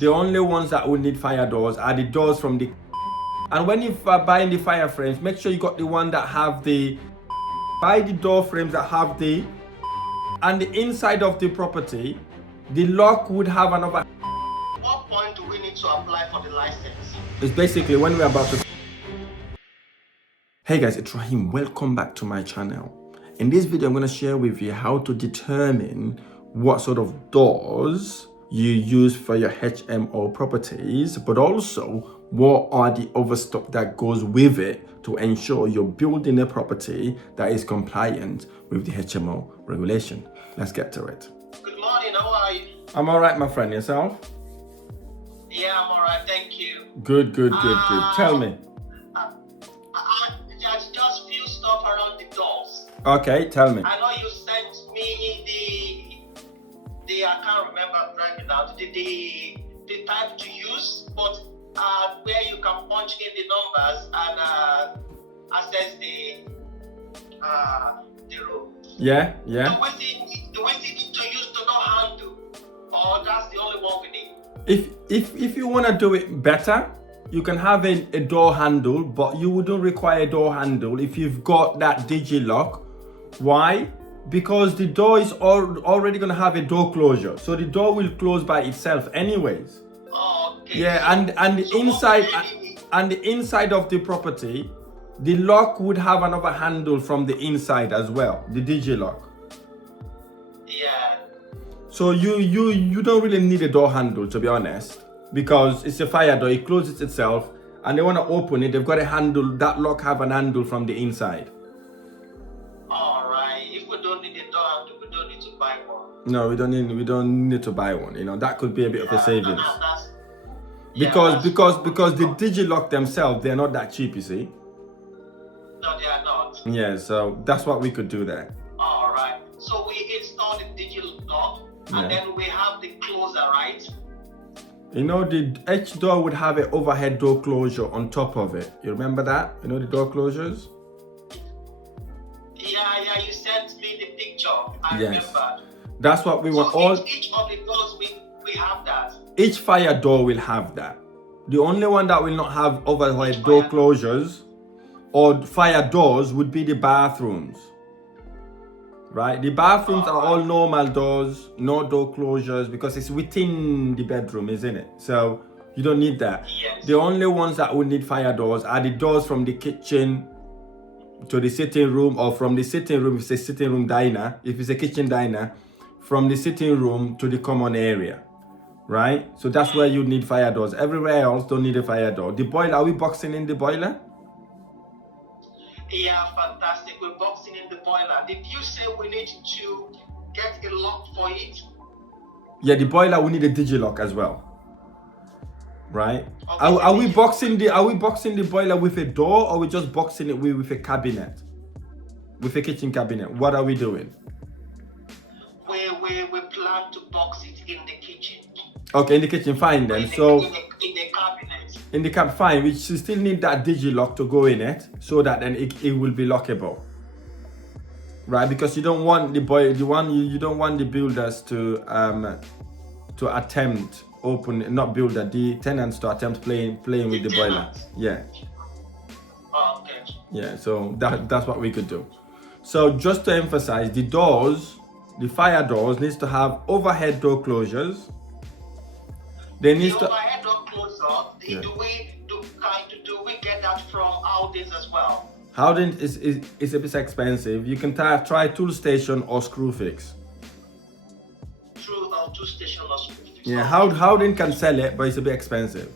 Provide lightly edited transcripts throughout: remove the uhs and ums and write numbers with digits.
The only ones that will need fire doors are the doors from the... And when you are buying the fire frames, make sure you got the one that have the... Buy the door frames that have the... And the inside of the property, the lock would have another... What point do we need to apply for the license? It's basically when we're about to... Hey guys, it's Rahim. Welcome back to my channel. In this video, I'm going to share with you how to determine what sort of doors you use for your HMO properties, but also what are the other stuff that goes with it to ensure you're building a property that is compliant with the HMO regulation. Let's get to it. Good morning, how are you? I'm all right, my friend. Yourself? Yeah, I'm all right, thank you. Good. Tell me. Just few stuff around the doors. Okay, tell me. I know you sent me the I can't remember right now, the type to use, but where you can punch in the numbers and access the room. Yeah. The way they need to use to not handle, or that's the only one we need. If you want to do it better, you can have a door handle, but you wouldn't require a door handle if you've got that Digilock. Why? Because the door is already going to have a door closure, so the door will close by itself anyways. Okay. Yeah, and the inside of the property, the lock would have another handle from the inside as well, the Digilock. Yeah. So you don't really need a door handle, to be honest, because it's a fire door, it closes itself, and they want to open it, they've got a handle, that lock have an handle from the inside. Alright, if we don't need a door handle, we don't need to buy one. No, we don't need to buy one, you know, that could be a bit of a savings. Because the Digilock themselves, they're not that cheap, you see. No, they are not. Yeah, so that's what we could do there. Alright, so we install the Digilocks, and then we have the closer, right? You know, each door would have an overhead door closure on top of it. You remember that? You know the door closures? Yeah, you sent me the picture. I remember. That's what we want. Each of the doors, we have that. Each fire door will have that. The only one that will not have overhead door closures or fire doors would be the bathrooms. Right? The bathrooms are all normal doors, no door closures, because it's within the bedroom, isn't it? So you don't need that. Yes. The only ones that would need fire doors are the doors from the kitchen to the sitting room, or from the sitting room, if it's a sitting room diner, if it's a kitchen diner, from the sitting room to the common area. Right? So that's where you need fire doors. Everywhere else don't need a fire door. The boiler, are we boxing in the boiler? Yeah, fantastic. We're boxing in the boiler. Did you say we need to get a lock for it? Yeah, the boiler we need a Digilock as well. Right? Okay, are we boxing the boiler with a door, or we just boxing it with a cabinet? With a kitchen cabinet? What are we doing? We plan to box it in the kitchen. Okay, in the kitchen, fine then. In the cabinet. In the cab, fine. We still need that Digilock to go in it, so that then it will be lockable, right? Because you don't want you don't want the builders to attempt the tenants to attempt playing with the boiler. Yeah. Oh, okay. Yeah. So that's what we could do. So just to emphasize, the fire doors needs to have overhead door closures. They need the overhead door closer. Do we get that from Howdens as well? Howden is a bit expensive. You can try Tool Station or Screwfix. Through Tool Station or Screwfix. Yeah, Howden can sell it, but it's a bit expensive.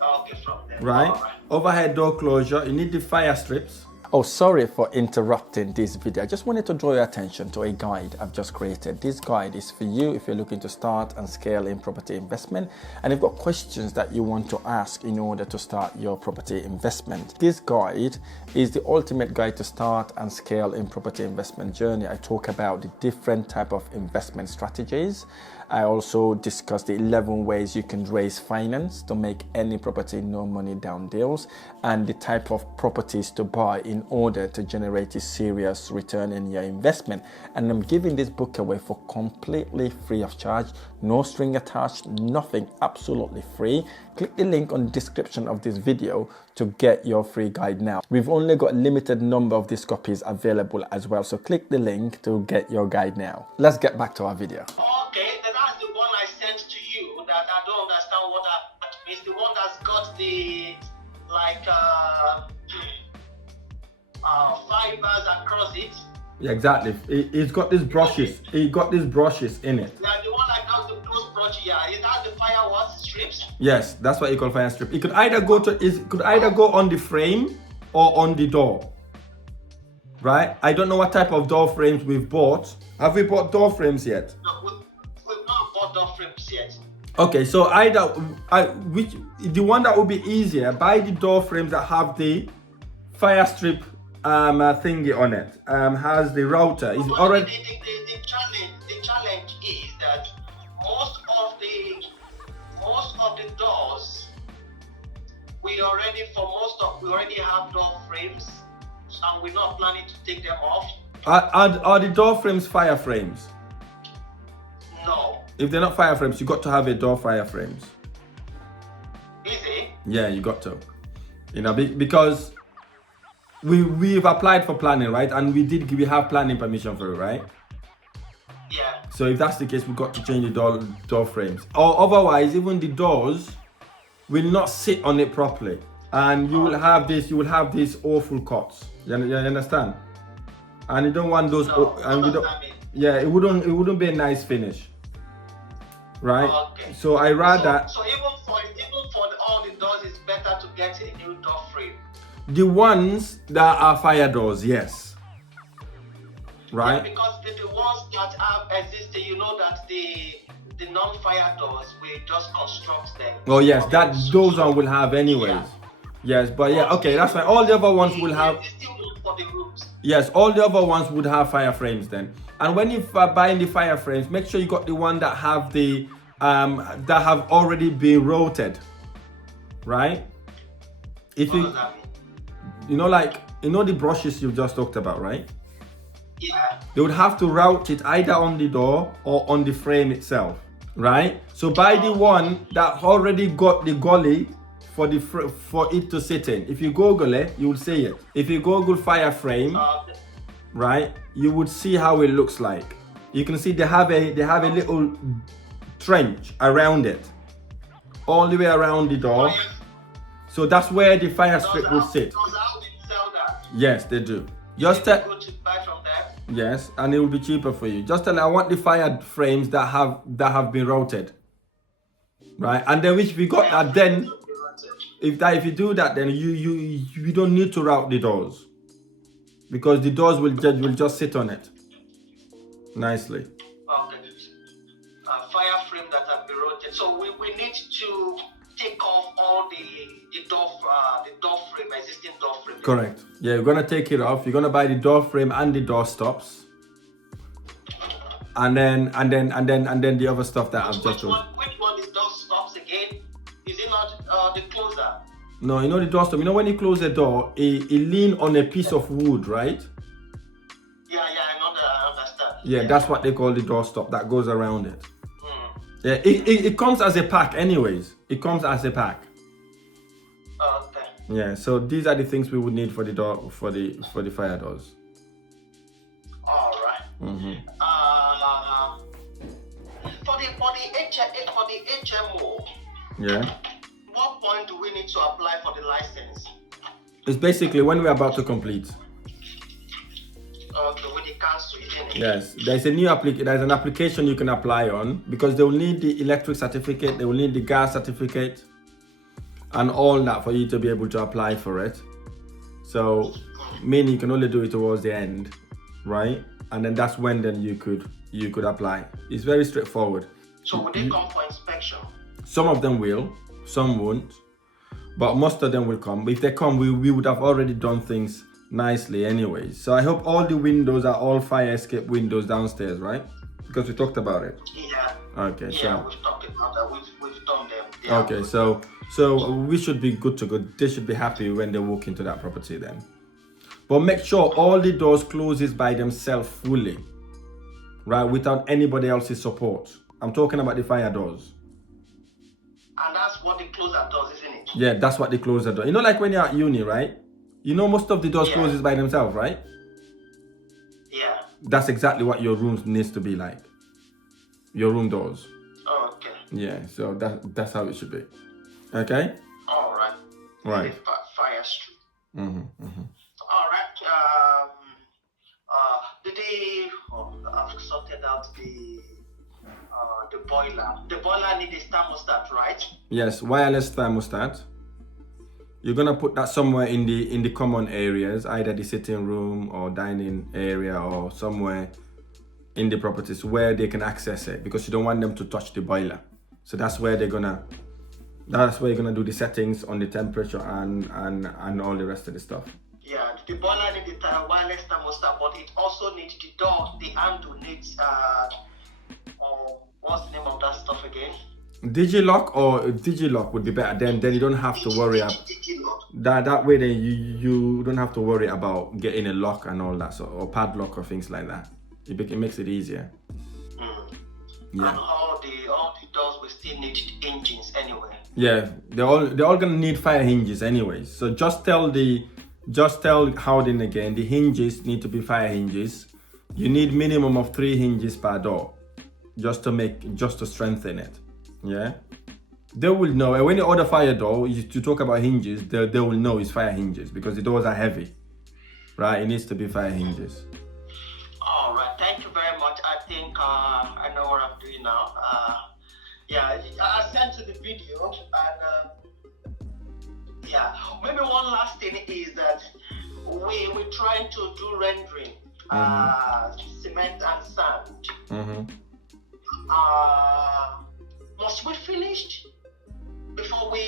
Okay, from there. Right? Right. Overhead door closure. You need the fire strips. Oh, sorry for interrupting this video. I just wanted to draw your attention to a guide I've just created. This guide is for you if you're looking to start and scale in property investment, and you've got questions that you want to ask in order to start your property investment. This guide is the ultimate guide to start and scale in property investment journey. I talk about the different type of investment strategies I also discussed the 11 ways you can raise finance to make any property no money down deals, and the type of properties to buy in order to generate a serious return in your investment. And I'm giving this book away for completely free of charge, no string attached, nothing, absolutely free. Click the link on the description of this video to get your free guide now. We've only got a limited number of these copies available as well, so click the link to get your guide now. Let's get back to our video. Okay, that's the one I sent to you that I don't understand what that means. The one that's got the fibers across it. Yeah, exactly. It's got these brushes. It got these brushes in it. Yeah, the one that has the close brush. Yeah, is that the fire what strips? Yes, that's what you call fire strip. It could either go on the frame or on the door. Right? I don't know what type of door frames we've bought. Have we bought door frames yet? No, we've not bought door frames yet. Okay, so the one that would be easier, buy the door frames that have the fire strip thingy on it. Has the router. Is already. The challenge is that most of the doors we already have door frames, and we're not planning to take them off. Are the door frames fire frames? No. If they're not fire frames, you got to have a door fire frames. Is it? Yeah, you got to. You know, because we've applied for planning, right? And we have planning permission for it, right? Yeah. So if that's the case, we've got to change the door frames. Or otherwise, even the doors will not sit on it properly. And you will have these awful cuts. You understand? And you don't want those. Yeah, it wouldn't be a nice finish, right? Okay. So I rather. So even for all the doors, it's better to get a new door frame. The ones that are fire doors, yes. Right. Yeah, because the ones that have existed, you know that the non-fire doors, we just construct them. Oh yes, those one will have anyways. Yeah. Yes, but yeah, okay, that's fine. All the other ones will have. For the rooms. Yes, all the other ones would have fire frames then. And when you are buying the fire frames, make sure you got the one that have the that have already been routed, right? If What does that mean? you know the brushes you just talked about, right? Yeah. They would have to route it either on the door or on the frame itself, right? So buy the one that already got the gully for it to sit in. If you Google it, you will see it. If you Google fire frame, right, you would see how it looks like. You can see they have a little trench around it, all the way around the door. So that's where the fire strip will sit. Does how they sell that? Yes, they do. Just go to buy from them. Yes, and it will be cheaper for you. Just tell them I want the fire frames that have been routed, right? And then if we got that, then if you do that, then you don't need to route the doors, because the doors will just sit on it nicely. Okay. Fire frame that have been rotated. So we need to take off all the door frame, existing door frame. Correct. Yeah, you're gonna take it off. You're gonna buy the door frame and the door stops, and then the other stuff that I've just told. Which one is door stops again? Is it not the closer? No, you know the door stop. You know when you close the door, it lean on a piece of wood, right? Yeah, I understand. Yeah, that's what they call the door stop that goes around it. Yeah, it comes as a pack anyways. It comes as a pack. Okay. Yeah, so these are the things we would need for the door for the fire doors. All right. For the HMO. Yeah. What point do we need to apply for the license? It's basically when we're about to complete. Okay, with the council, isn't it? Yes, there's an application you can apply on, because they will need the electric certificate, they will need the gas certificate, and all that for you to be able to apply for it. So, meaning you can only do it towards the end, right? And then that's when then you could apply. It's very straightforward. So will they come for inspection? Some of them will, some won't, but most of them will come. If they come, we would have already done things nicely anyways. So I hope all the windows are all fire escape windows downstairs, right? Because we talked about it. Yeah. Okay, Yeah, so we've talked about that. We've done them. Yeah. okay, so we should be good to go. They should be happy when they walk into that property then. But make sure all the doors closes by themselves fully, right? Without anybody else's support. I'm talking about the fire doors. And that's what the closer does, isn't it? Yeah, that's what the closer door. You know, like when you're at uni, right? You know, most of the doors Yeah. closes by themselves, right? Yeah. That's exactly what your room needs to be like. Your room doors. Oh, okay. Yeah, so that's how it should be. Okay? All right. Right. The fire street. Mm-hmm, mm-hmm. All right. I've sorted out the boiler. The boiler needs a thermostat, right? Yes, wireless thermostat. You're gonna put that somewhere in the common areas, either the sitting room or dining area or somewhere in the properties where they can access it, because you don't want them to touch the boiler. So that's where you're gonna do the settings on the temperature and all the rest of the stuff. Yeah, the boiler needs the wireless thermostat, but it also needs the door, the handle needs what's the name of that stuff again? Digilocks would be better. Then you don't have to worry about that way. Then you don't have to worry about getting a lock and all that, or padlock or things like that. It makes it easier. Yeah. And all the doors will still need engines anyway. Yeah, they're all gonna need fire hinges anyway. So just tell Howden again, the hinges need to be fire hinges. You need minimum of 3 hinges per door, just to strengthen it. Yeah, they will know. And when you order fire door, to talk about hinges, they will know it's fire hinges, because the doors are heavy, right? It needs to be fire hinges. All right, thank you very much. I think I know what I'm doing now. Yeah, I sent you the video, and yeah, maybe one last thing is that we're trying to do rendering, cement and sand. Mm-hmm. Must we finish before we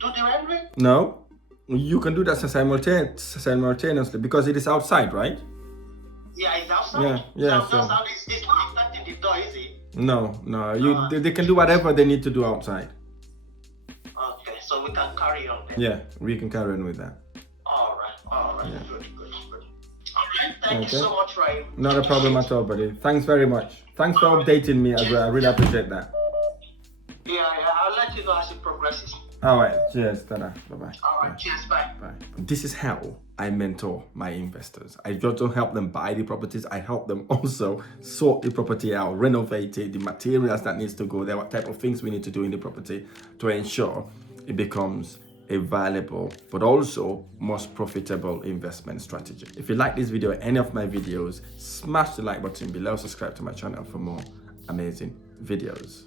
do the rendering? No, you can do that simultaneously, because it is outside, right? Yeah, it's outside. Yeah. So it's not affecting the door, is it? No. They can do whatever they need to do outside. Okay, so we can carry on then. Yeah, we can carry on with that. All right. Yeah. Good. All right, thank you so much, Rahim. Not a problem at all, buddy. Thanks very much. Thanks for updating me as well. I really appreciate that. Yeah, I'll let you know as it progresses. All right. Cheers. Ta-da. Bye-bye. All right, cheers, bye. Bye. This is how I mentor my investors. I just don't help them buy the properties. I help them also sort the property out, renovate it, the materials that needs to go there, what type of things we need to do in the property to ensure it becomes a valuable but also most profitable investment strategy. If you like this video, any of my videos, smash the like button below, subscribe to my channel for more amazing videos.